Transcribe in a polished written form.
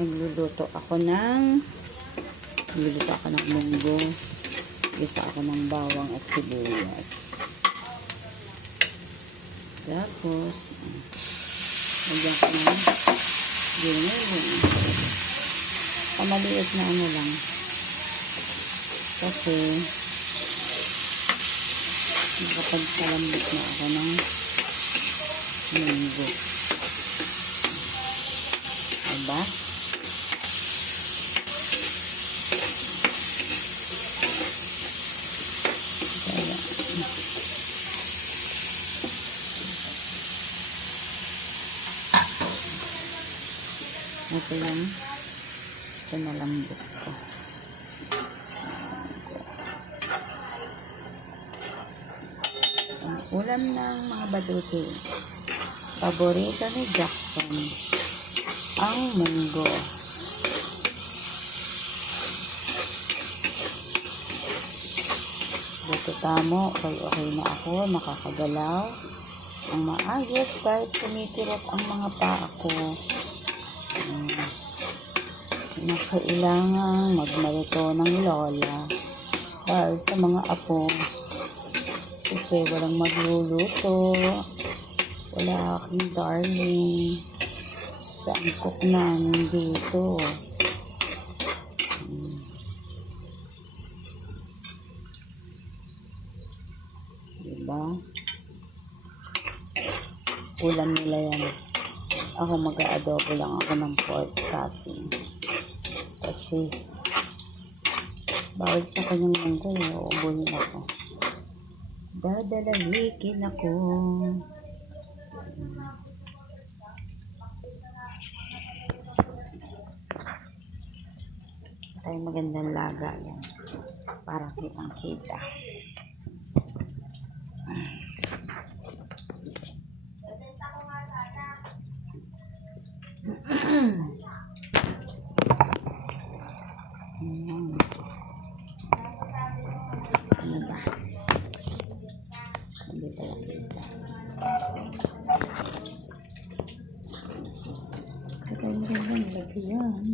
Magluluto ako ng munggo. Gisa ako ng bawang at sibuyas. Tapos, lagyan ko ng ginulong. Pamaliit na ano lang. Kasi, nakapagsalambot na ako ng munggo. Diba? Kaya, ito lang sinalambot ko. Ang ulam ng mga baduti, paborito ni Jackson, ang munggo. Buto tamo, okay na ako, nakakagalaw ang maayos kahit kumikirot ang mga paa ko. Kailangan magmarito ng lola dahil sa mga apo kasi walang magluluto, wala aking darling sa angkok namin dito. Diba? Ulam nila yan. Ako mag-aadobo lang ako ng pork stuffing. Kasi bawal sa kanyang munggo, uubuhin ako. Dadalahikin ako. Ay magandang laga yan. Parang kitang kita. Ano ba? Hindi pala kita. Kaya magandang lagi yan.